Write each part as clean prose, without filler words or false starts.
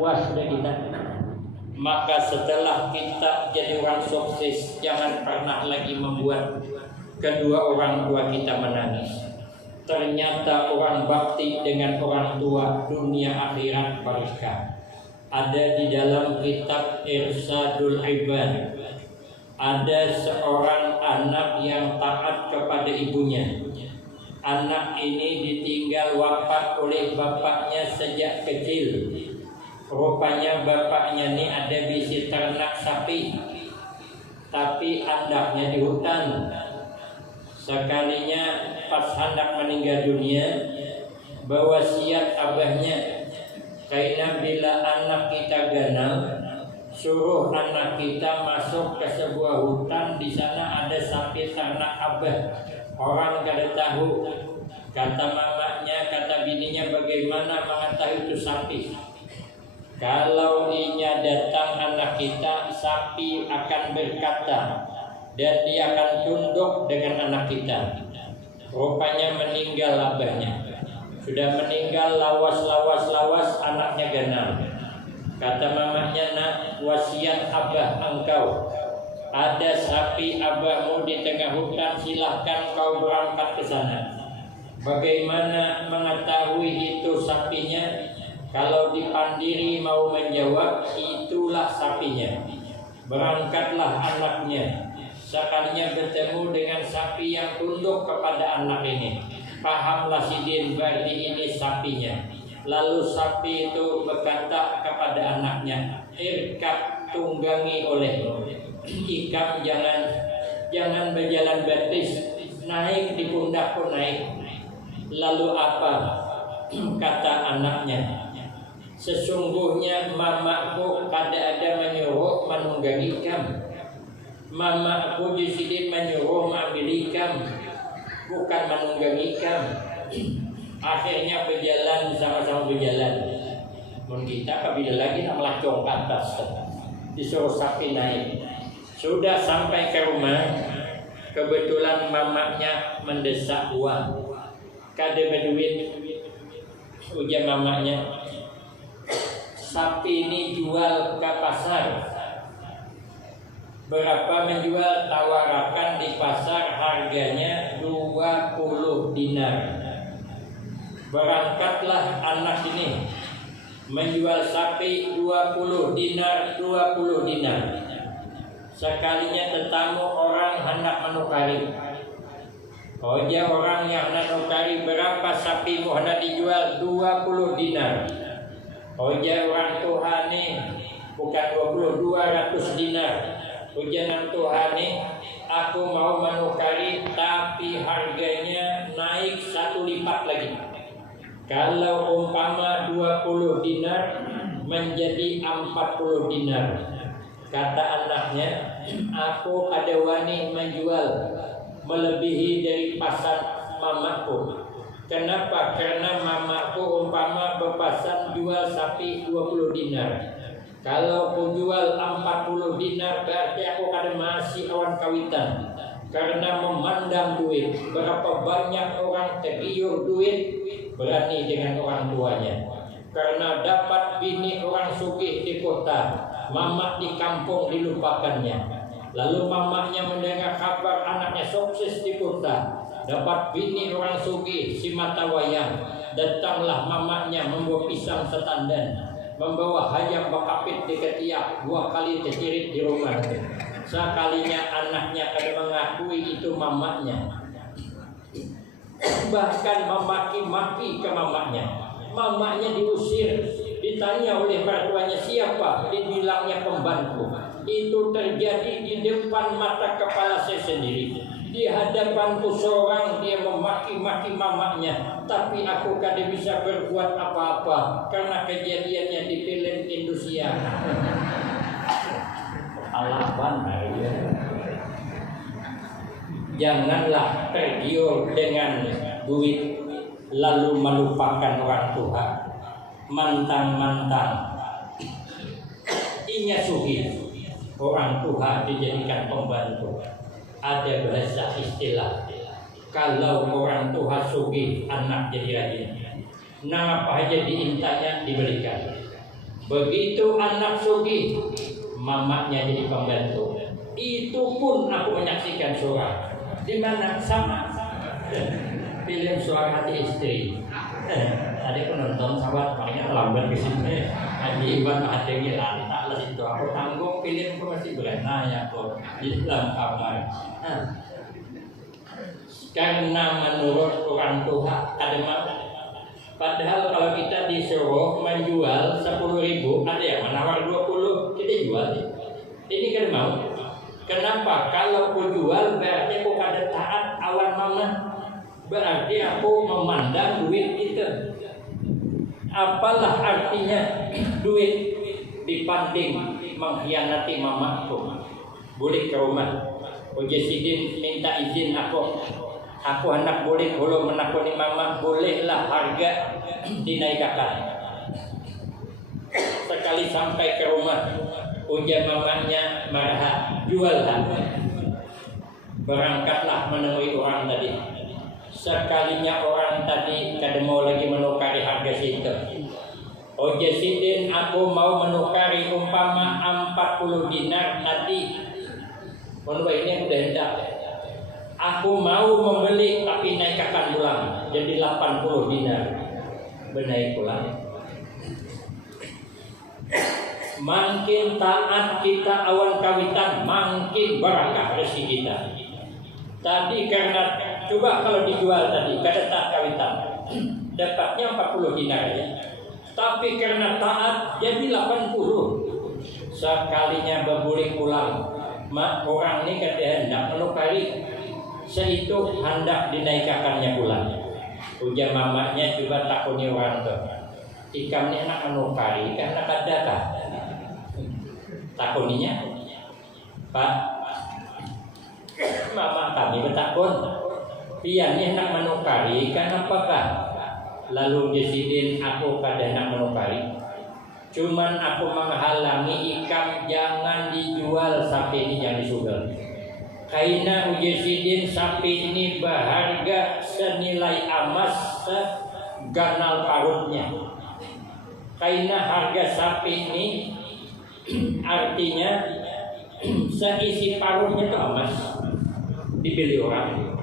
puas sudah kita. Maka setelah kita jadi orang sukses, jangan pernah lagi membuat kedua orang tua kita menangis. Ternyata orang bakti dengan orang tua dunia akhirat barokah. Ada di dalam kitab Irsadul Ibad. Ada seorang anak yang taat kepada ibunya. Anak ini ditinggal wafat oleh bapaknya sejak kecil. Rupanya bapaknya ini ada bisi ternak sapi, tapi andaknya di hutan. Sekalinya pas hendak meninggal dunia, berwasiat abahnya, karena bila anak kita ganal, suruh anak kita masuk ke sebuah hutan, di sana ada sapi ternak abah. Orang kada tahu. Kata mamanya, kata bininya, bagaimana mengetahui itu sapi? Kalau inya datang anak kita, sapi akan berkata dan dia akan tunduk dengan anak kita. Rupanya meninggal abahnya. Sudah meninggal lawas, anaknya ganal. Kata mamanya, nak, wasiat abah engkau. Ada sapi abahmu di tengah hutan, silahkan kau berangkat ke sana. Bagaimana mengetahui itu sapinya? Kalau dipandiri mau menjawab, itulah sapinya. Berangkatlah anaknya. Sekalinya bertemu dengan sapi yang tunduk kepada anak ini. Pahamlah sidin, berarti ini sapinya. Lalu sapi itu berkata kepada anaknya, irkab, tunggangi olehmu. Ikam, jangan berjalan betis, naik di pundakku, naik. Lalu apa? Kata anaknya, sesungguhnya mamaku kada ada menyuruh menunggangi ikam. Mamaku disini menyuruh mengambil ikam, bukan menunggangi ikam. Akhirnya berjalan, sama-sama berjalan. Mun kita kabila lagi nak melacong ke atas, disuruh sapi naik. Sudah sampai ke rumah, kebetulan mamanya mendesak uang. Kada berduit. Ujar mamanya, sapi ini jual ke pasar. Berapa menjual? Tawarakan di pasar, harganya 20 dinar. Berangkatlah anak ini menjual sapi 20 dinar, 20 dinar. Sekalinya tetamu orang hendak menukari. Oja orang yang hendak menukari, berapa sapimu hendak dijual? 20 dinar. Oja orang Tuhan nih, bukan 20, 200 dinar. Ujian Tuhan nih, aku mau menukari tapi harganya naik 1 lipat lagi. Kalau umpama 20 dinar menjadi 40 dinar. Kata anaknya, aku ada wani menjual melebihi dari pasar mamaku. Kenapa? Karena mamaku umpama berpasan jual sapi 20 dinar. Kalau aku jual 40 dinar, berarti aku kada masih awan kawitan. Karena memandang duit, berapa banyak orang tergiur duit, berani dengan orang tuanya. Karena dapat bini orang sugih di kota, mamak di kampung dilupakannya. Lalu mamaknya mendengar kabar anaknya sukses di kota, dapat bini orang sugih si mata wayang. Datanglah mamaknya membawa pisang setandan, membawa hayam bakapit di ketiak, 2 kali tercirit di rumah. Sekalinya anaknya akan mengakui itu mamaknya, bahkan memaki-maki ke mamaknya. Mamaknya diusir, ditanya oleh mertuanya siapa, dibilangnya pembantu. Itu terjadi di depan mata kepala saya sendiri. Di hadapanku seorang dia memaki-maki mamaknya, tapi aku kada bisa berbuat apa-apa karena kejadiannya di film Indonesia. Alaban ya. Janganlah tergiur dengan duit lalu melupakan orang tua. Mantang-mantang inya sugi orang tua dijadikan pembantu. Ada bahasa istilah, kalau orang tua sugi anak jadi rajin. Nah apa aja diintanya diberikan. Begitu anak sugih, mamanya jadi pembantu. Itu pun aku menyaksikan surah. Di mana sama film Suara Hati Istri. Tadi aku nonton sahabat, makanya lambat ke sini. Haji Iwan Mahathiri lantak lah situ. Aku tanggung film aku masih berenang kok di dalam kamar. Karena menurut orang tua ada mau. Padahal kalau kita disuruh menjual 10.000, ada yang menawar 20, kita jual. Ini kan mau. Kenapa? Kalau aku jual berarti aku kada taat awan mama. Berarti aku memandang duit itu. Apalah artinya duit dibanding mengkhianati mamaku. Boleh ke rumah. Ujesidin minta izin aku anak boleh kalau menakuni mama, bolehlah harga dinaikkan. Sekali sampai ke rumah, ujar mamanya marah, juallah. Berangkatlah menemui orang tadi. Sekalinya orang tadi kada mau lagi menukari harga situ. Oje sidin, aku mau menukari umpama 40 dinar tadi. Menurut ini udah hendak. Aku mau membeli tapi naikkan ulang jadi 80 dinar. Benaik ulang. Makin taat kita awan kawitan, makin barakah rezeki kita. Tadi karena coba kalau dijual tadi kada taat kawitan, dapatnya 40 dinar ya. Tapi karena taat jadi 80. Sekalinya berbulik pulang, mak orang ini kada hendak menukari, seitu hendak dinaikkannya pulang. Ujar mamanya coba takuni orang tu, ikam ni anak menukari karena kada kah? Takuninya, Pak, mama kami bertakun, pian ni hendak menukari karena apakah? Lalu Jesidin, aku kada hendak menukari. Cuman aku menghalangi ikam jangan dijual sapi ini, yang disugal. Kaina Jesidin, sapi ini berharga senilai emas seganal parutnya. Kaina harga sapi ini artinya seisi parutnya itu emas, dibeli orang.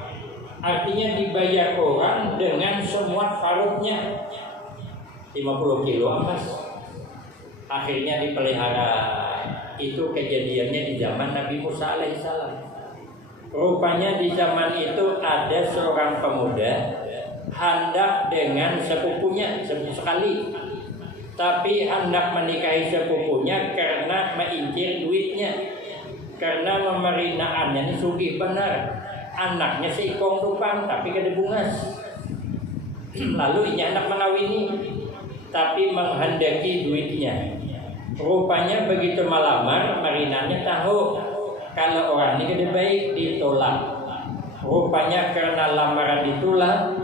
Artinya dibayar orang dengan semua parutnya 50 kilo emas. Akhirnya dipelihara. Itu kejadiannya di zaman Nabi Musa alaihissalam. Rupanya di zaman itu ada seorang pemuda hendak dengan sepupunya sekali, tapi hendak menikahi sepupunya karena mengincar duitnya, karena memerinaannya ini sugih benar. Anaknya seikong tupang tapi kada bungas. Lalu ini anak mengawini tapi menghendaki duitnya. Rupanya begitu melamar, marinannya tahu kalau orang ini kada baik, ditolak. Rupanya karena lamaran ditolak,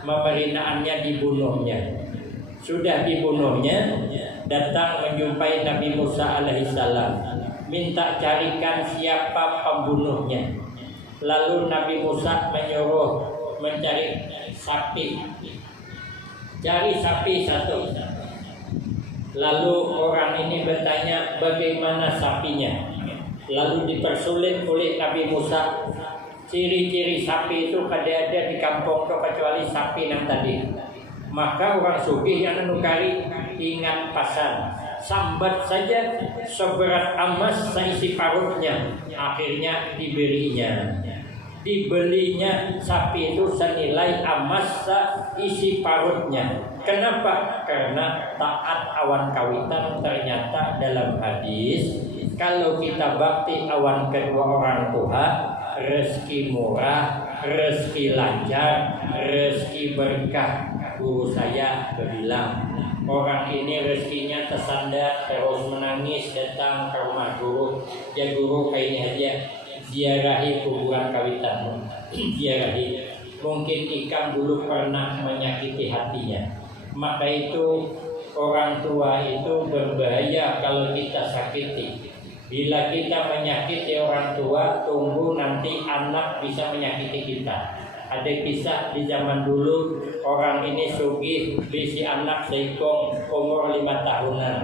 memerinaannya dibunuhnya. Sudah dibunuhnya, datang menjumpai Nabi Musa alaihissalam, minta carikan siapa pembunuhnya. Lalu Nabi Musa menyuruh mencari sapi. Cari sapi satu. Lalu orang ini bertanya bagaimana sapinya. Lalu dipersulit oleh Nabi Musa. Ciri-ciri sapi itu kada ada di kampung itu kecuali sapi yang tadi. Maka orang sugih yang menukari ingat pasan, sambat saja seberat emas seisi parutnya. Akhirnya dibelinya sapi itu senilai emas seisi parutnya. Kenapa? Karena taat awan kawitan. Ternyata dalam hadis, kalau kita bakti awan kedua orang tua, rezeki murah, rezeki lancar, rezeki berkah. Guru saya berbilang, orang ini rezekinya tersandar, terus menangis datang ke rumah guru. Ya guru, kayaknya aja ziarahi kuburan kawitan. Ziarahi. Mungkin ikam dulu pernah menyakiti hatinya. Maka itu orang tua itu berbahaya kalau kita sakiti. Bila kita menyakiti orang tua, tunggu nanti anak bisa menyakiti kita. Ada kisah di zaman dulu, orang ini sugih bisi anak seikong umur 5 tahunan.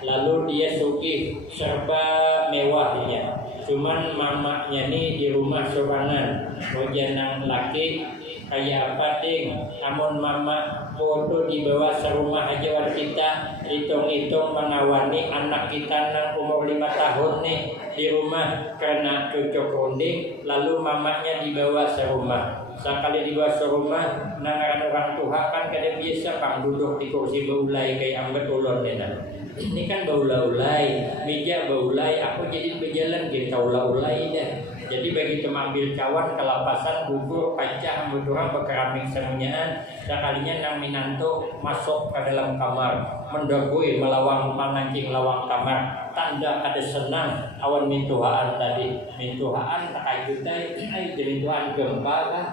Lalu dia sugih serba mewahnya. Cuman mamanya nih di rumah sorangan. Jangan laki kayak apa ding, namun mama foto dibawa serumah aja war kita, hitung-hitung mengawani anak kita nang umur 5 tahun nih di rumah karena cocok ronding, lalu mamanya dibawa serumah. Sekali dibawa serumah, nangaran orang tua kan kada biasa pang duduk di kursi baulai kayak ambet ulon nena. Ini kan baulai, meja baulai, aku jadi berjalan gitu ulai dah. Jadi begitu mengambil cawan, kelapasan, gugur, pacah, orang berkeramik semuanya. Sekalinya nang minanto masuk ke dalam kamar, mendagui melawang mengancing lawang kamar. Tanda ada senang awan mintuhaan tadi. Mintuhaan tak jutai, jadi mintuhaan gempa kan.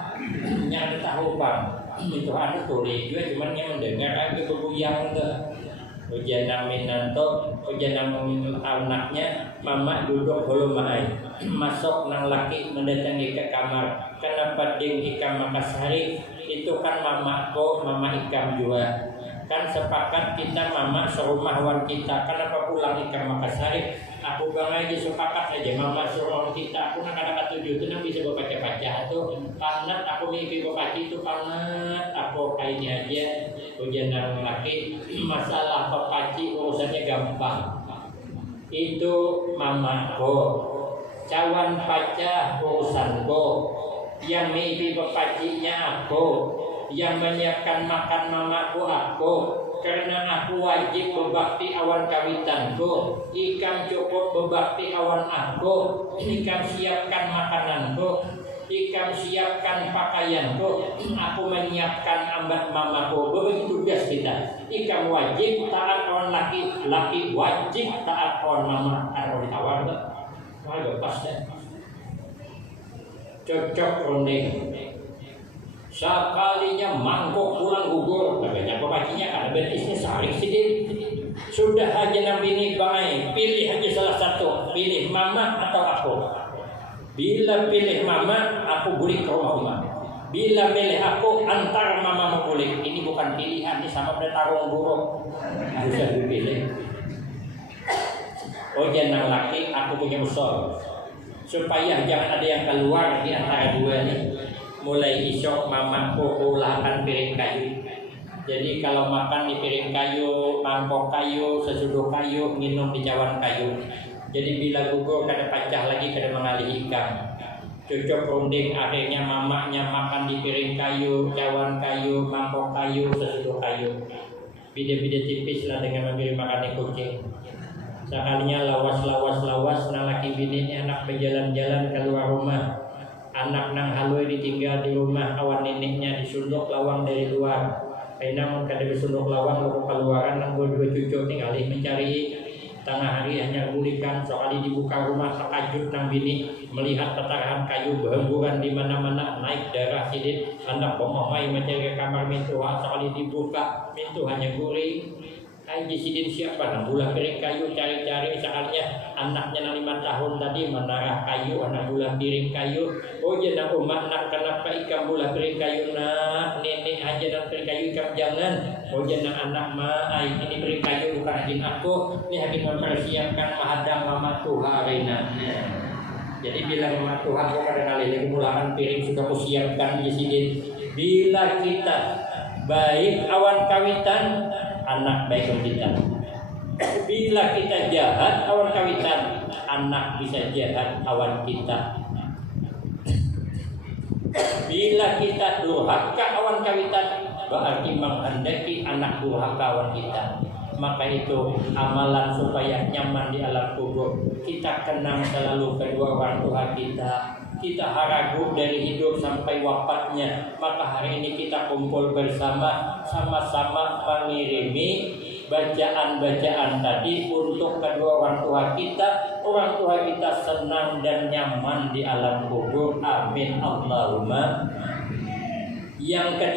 Yang tahu bang, mintuhaan itu juga cuman yang mendengar agak berbuyang tuh. Ujian minanto, ujian anaknya, mama duduk belum main, masuk nang laki mendatangi ke kamar. Kenapa ding ikam Makasari? Itu kan mamaku, mama ikam juga. Kan sepakat kita mama serumah wan kita. Kenapa pulang ikam Makasari? Aku bang aja sepakat aja mama suruh kita. Aku nak ada tujuh itu nang bisa baca-baca tuh. Karena aku mimpi baca itu karena aku kayaknya aja. Ujian nang laki masalah pepaci urusannya gampang. Itu mamaku, cawan paca urusanku, yang mimpi pepacinya aku, yang menyiapkan makan mamaku aku. Karena aku wajib berbakti awan kawitanku, ikam cukup berbakti awan aku, ikam siapkan makananku, ikam siapkan pakaianku, aku menyiapkan ambat mamaku. Begitu tugas kita. Ikam wajib taat awan laki, laki wajib taat awan mama. Ada orang tawar tak? Wah, pas deh. Cocok rondeng. Sekalinya mangkok pulang gugur, katanya pepacinya ada betisnya saring sedikit. Sudah aja nabi ini baik, pilih aja salah satu, pilih mama atau aku. Bila pilih mama, aku balik ke rumah mama. Bila pilih aku, antar mama boleh. Ini bukan pilihan, ini sama bertarung buruk. Bisa dipilih. Oh jangan laki, aku punya usul supaya jangan ada yang keluar di antara dua nih. Mulai isok mamaku ulahkan piring kayu. Jadi kalau makan di piring kayu, mangkok kayu, sesudah kayu, minum di cawan kayu. Jadi bila gugur kada pecah lagi, kada mengalih ikan. Cocok runding akhirnya mamanya makan di piring kayu, cawan kayu, mangkok kayu, sesudah kayu. Bida-bida tipis lah dengan memberi makan di kucing. Sekalinya lawas, nah laki bininya anak berjalan-jalan keluar rumah. Anak nang halui ditinggal di rumah, awan neneknya disunduk lawang dari luar. Namun kada disunduk lawang lalu keluaran nang dua cucu tinggalih mencari tengah hari hanya bulikan. Soalnya dibuka rumah terkajut nang bini melihat tataran kayu berhamburan di mana-mana, naik darah sidit. Anak bomomai mencari kamar mintuha, soalnya dibuka mintu hanya gurih. Aji sidin siapa nang bulah piring kayu cari-cari. Sekalinya anaknya nang 5 tahun tadi menarah kayu, anak bulah piring kayu. Oh jangan umat nak kenapa ikam bulah piring kayu nak nenek aja nang piring kayu ikam jangan. Oh jangan anak mah ini piring kayu bukan hakim aku. Ini hakim mempersiapkan mahadang mama Tuhan arena. Jadi bila mama Tuhan aku kadang-kadang lagi mulakan piring sudah aku siapkan di sidin. Bila kita baik awan kawitan, anak baik kita. Bila kita jahat awan kawitan, anak bisa jahat awan kita. Bila kita durhaka awan kawitan, berarti menghendaki anak durhaka awan kita. Maka itu amalan supaya nyaman di alam kubur. Kita kenang selalu kedua orang tua kita. Kita haragu dari hidup sampai wafatnya. Maka hari ini kita kumpul bersama, sama-sama mengirimi bacaan-bacaan tadi untuk kedua orang tua kita. Orang tua kita senang dan nyaman di alam kubur. Amin Allahumma. Yang ketiga,